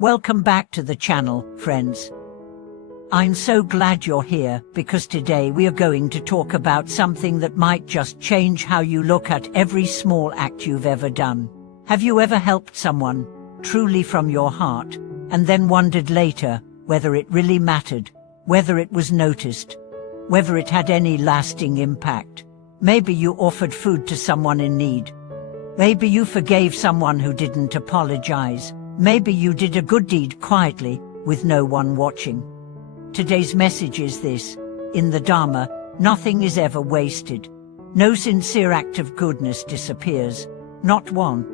Welcome back to the channel, friends. I'm so glad you're here, because today we are going to talk about something that might just change how you look at every small act you've ever done. Have you ever helped someone, truly from your heart, and then wondered later whether it really mattered, whether it was noticed, whether it had any lasting impact? Maybe you offered food to someone in need. Maybe you forgave someone who didn't apologize. Maybe you did a good deed quietly, with no one watching. Today's message is this: in the Dharma, nothing is ever wasted. No sincere act of goodness disappears, not one.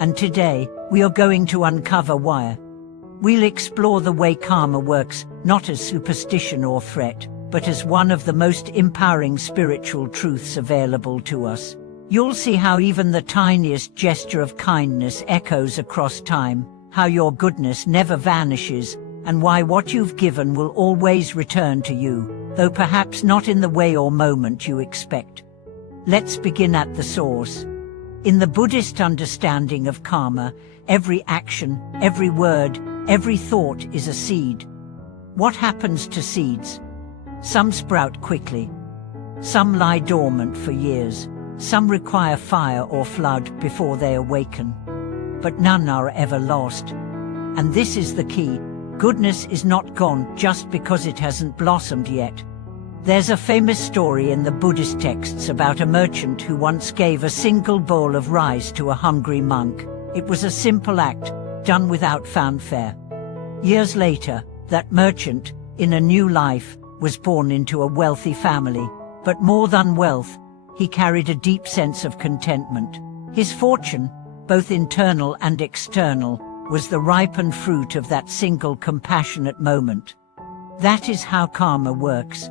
And today, we are going to uncover why. We'll explore the way karma works, not as superstition or threat, but as one of the most empowering spiritual truths available to us. You'll see how even the tiniest gesture of kindness echoes across time, how your goodness never vanishes, and why what you've given will always return to you, though perhaps not in the way or moment you expect. Let's begin at the source. In the Buddhist understanding of karma, every action, every word, every thought is a seed. What happens to seeds? Some sprout quickly. Some lie dormant for years. Some require fire or flood before they awaken. But none are ever lost. And this is the key: goodness is not gone just because it hasn't blossomed yet. There's a famous story in the Buddhist texts about a merchant who once gave a single bowl of rice to a hungry monk. It was a simple act, done without fanfare. Years later, that merchant, in a new life, was born into a wealthy family. But more than wealth, he carried a deep sense of contentment. His fortune, both internal and external, was the ripened fruit of that single compassionate moment. That is how karma works.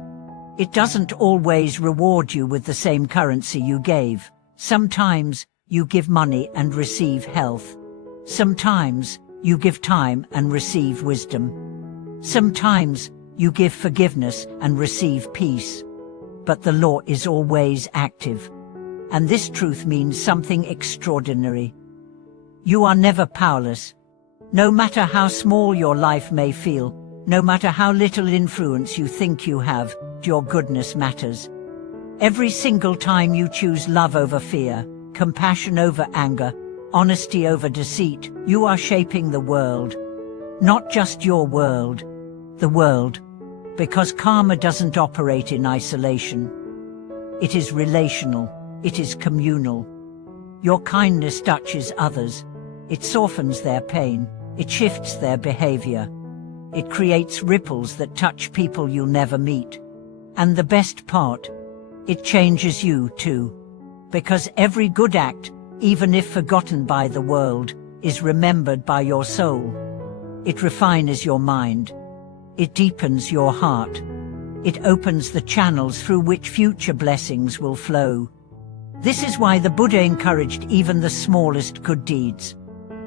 It doesn't always reward you with the same currency you gave. Sometimes you give money and receive health. Sometimes you give time and receive wisdom. Sometimes you give forgiveness and receive peace. But the law is always active. And this truth means something extraordinary. You are never powerless. No matter how small your life may feel, no matter how little influence you think you have, your goodness matters. Every single time you choose love over fear, compassion over anger, honesty over deceit, you are shaping the world. Not just your world, the world. Because karma doesn't operate in isolation. It is relational, it is communal. Your kindness touches others. It softens their pain. It shifts their behavior. It creates ripples that touch people you'll never meet. And the best part, it changes you too. Because every good act, even if forgotten by the world, is remembered by your soul. It refines your mind. It deepens your heart. It opens the channels through which future blessings will flow. This is why the Buddha encouraged even the smallest good deeds.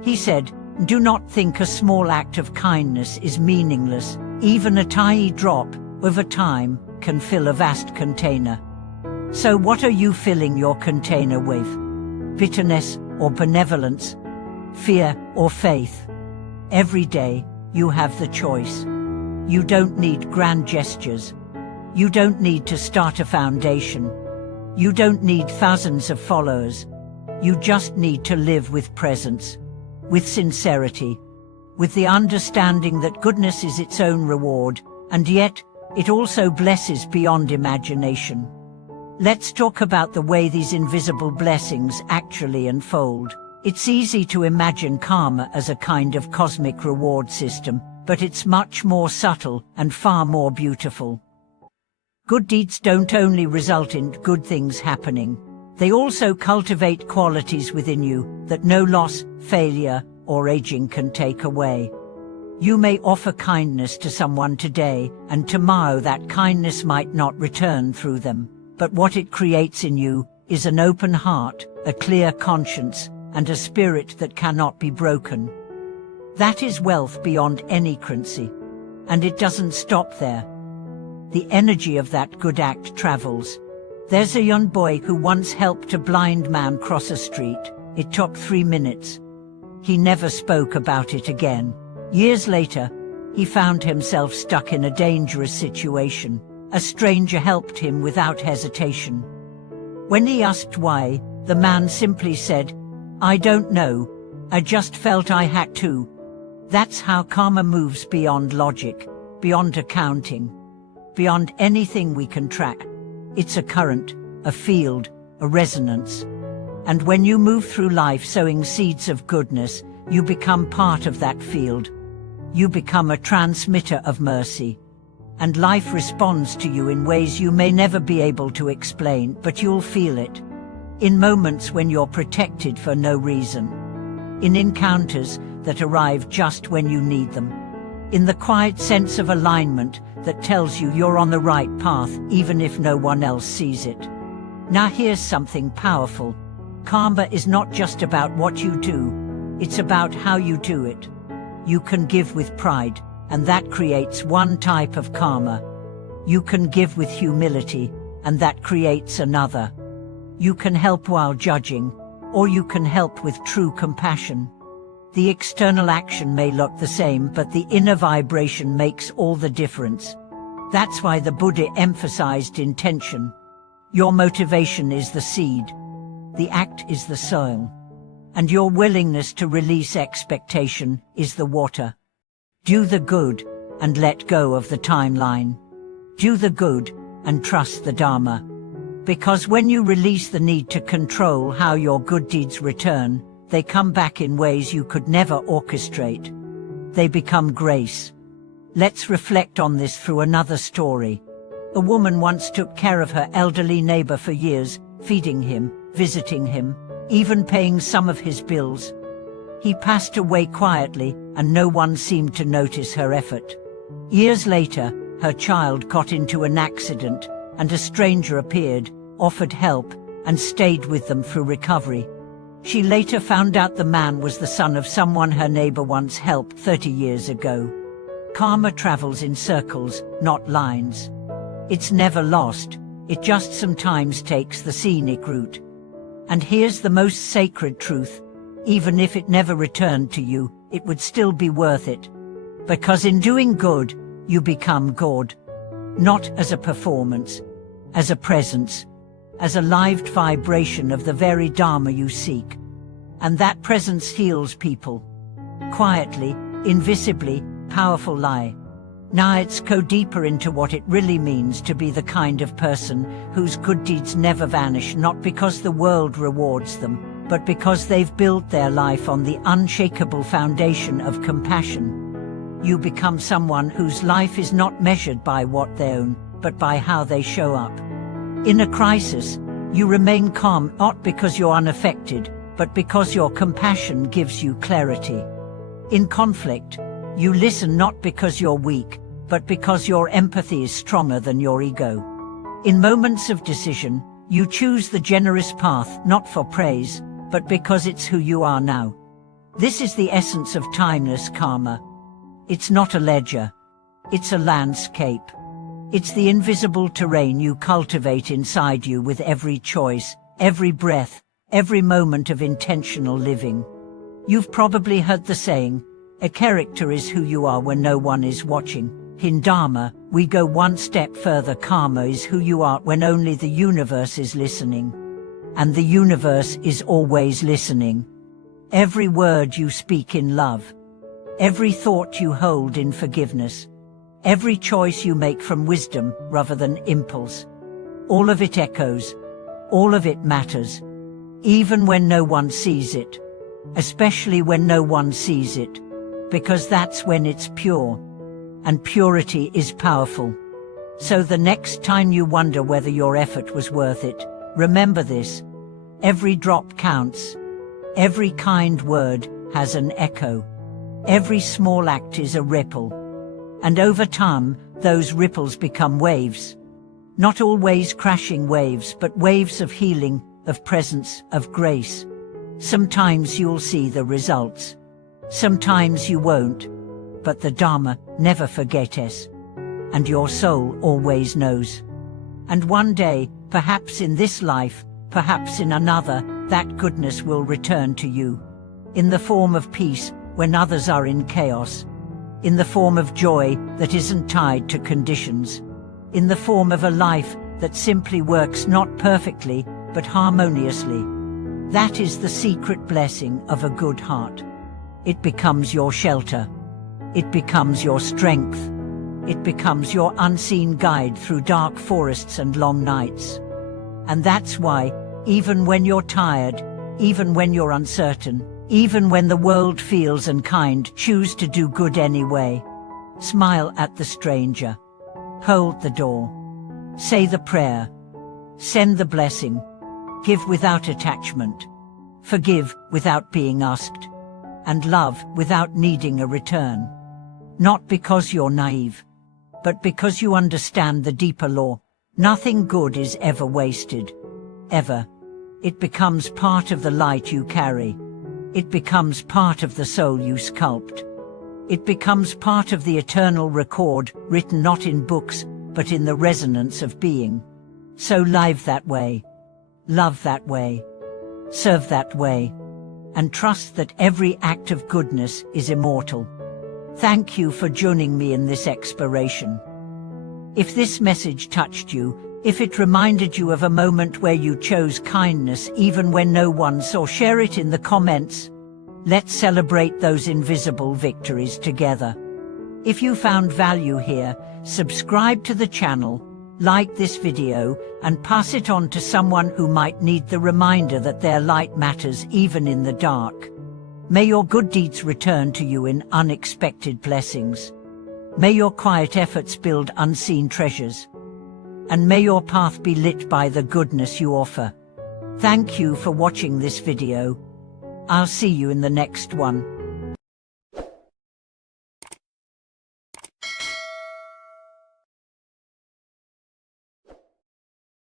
He said, "Do not think a small act of kindness is meaningless. Even a tiny drop, over time, can fill a vast container." So what are you filling your container with? Bitterness or benevolence? Fear or faith? Every day, you have the choice. You don't need grand gestures. You don't need to start a foundation. You don't need thousands of followers. You just need to live with presence. With sincerity, with the understanding that goodness is its own reward, and yet, it also blesses beyond imagination. Let's talk about the way these invisible blessings actually unfold. It's easy to imagine karma as a kind of cosmic reward system, but it's much more subtle and far more beautiful. Good deeds don't only result in good things happening. They also cultivate qualities within you that no loss, failure, or aging can take away. You may offer kindness to someone today, and tomorrow that kindness might not return through them. But what it creates in you is an open heart, a clear conscience, and a spirit that cannot be broken. That is wealth beyond any currency. And it doesn't stop there. The energy of that good act travels. There's a young boy who once helped a blind man cross a street. It took 3 minutes. He never spoke about it again. Years later, he found himself stuck in a dangerous situation. A stranger helped him without hesitation. When he asked why, the man simply said, "I don't know. I just felt I had to." That's how karma moves beyond logic, beyond accounting, beyond anything we can track. It's a current, a field, a resonance. And when you move through life sowing seeds of goodness, you become part of that field. You become a transmitter of mercy. And life responds to you in ways you may never be able to explain, but you'll feel it. In moments when you're protected for no reason. In encounters that arrive just when you need them. In the quiet sense of alignment that tells you you're on the right path even if no one else sees it. Now here's something powerful. Karma is not just about what you do, it's about how you do it. You can give with pride, and that creates one type of karma. You can give with humility, and that creates another. You can help while judging, or you can help with true compassion. The external action may look the same, but the inner vibration makes all the difference. That's why the Buddha emphasized intention. Your motivation is the seed. The act is the soil. And your willingness to release expectation is the water. Do the good and let go of the timeline. Do the good and trust the Dharma. Because when you release the need to control how your good deeds return, they come back in ways you could never orchestrate. They become grace. Let's reflect on this through another story. A woman once took care of her elderly neighbor for years, feeding him, visiting him, even paying some of his bills. He passed away quietly, and no one seemed to notice her effort. Years later, her child got into an accident, and a stranger appeared, offered help, and stayed with them through recovery. She later found out the man was the son of someone her neighbor once helped 30 years ago. Karma travels in circles, not lines. It's never lost, it just sometimes takes the scenic route. And here's the most sacred truth. Even if it never returned to you, it would still be worth it. Because in doing good, you become God. Not as a performance, as a presence, as a lived vibration of the very Dharma you seek. And that presence heals people. Quietly, invisibly, powerful lie. Now let's go deeper into what it really means to be the kind of person whose good deeds never vanish, not because the world rewards them, but because they've built their life on the unshakable foundation of compassion. You become someone whose life is not measured by what they own, but by how they show up. In a crisis, you remain calm not because you're unaffected, but because your compassion gives you clarity. In conflict, you listen not because you're weak, but because your empathy is stronger than your ego. In moments of decision, you choose the generous path not for praise, but because it's who you are now. This is the essence of timeless karma. It's not a ledger. It's a landscape. It's the invisible terrain you cultivate inside you with every choice, every breath, every moment of intentional living. You've probably heard the saying, a character is who you are when no one is watching. In Dharma, we go one step further. Karma is who you are when only the universe is listening. And the universe is always listening. Every word you speak in love. Every thought you hold in forgiveness. Every choice you make from wisdom rather than impulse. All of it echoes. All of it matters. Even when no one sees it. Especially when no one sees it. Because that's when it's pure. And purity is powerful. So the next time you wonder whether your effort was worth it, remember this. Every drop counts. Every kind word has an echo. Every small act is a ripple. And over time, those ripples become waves. Not always crashing waves, but waves of healing, of presence, of grace. Sometimes you'll see the results. Sometimes you won't. But the Dharma never forgets. And your soul always knows. And one day, perhaps in this life, perhaps in another, that goodness will return to you. In the form of peace, when others are in chaos. in the form of joy that isn't tied to conditions, in the form of a life that simply works not perfectly, but harmoniously. That is the secret blessing of a good heart. It becomes your shelter. It becomes your strength. It becomes your unseen guide through dark forests and long nights. And that's why, even when you're tired, even when you're uncertain, even when the world feels unkind, choose to do good anyway. Smile at the stranger. Hold the door. Say the prayer. Send the blessing. Give without attachment. Forgive without being asked. And love without needing a return. Not because you're naive, but because you understand the deeper law. Nothing good is ever wasted. Ever. It becomes part of the light you carry. It becomes part of the soul you sculpt. It becomes part of the eternal record, written not in books, but in the resonance of being. So live that way. Love that way. Serve that way. And trust that every act of goodness is immortal. Thank you for joining me in this exploration. If this message touched you, if it reminded you of a moment where you chose kindness even when no one saw, share it in the comments. Let's celebrate those invisible victories together. If you found value here, subscribe to the channel, like this video, and pass it on to someone who might need the reminder that their light matters even in the dark. May your good deeds return to you in unexpected blessings. May your quiet efforts build unseen treasures. And may your path be lit by the goodness you offer. Thank you for watching this video. I'll see you in the next one.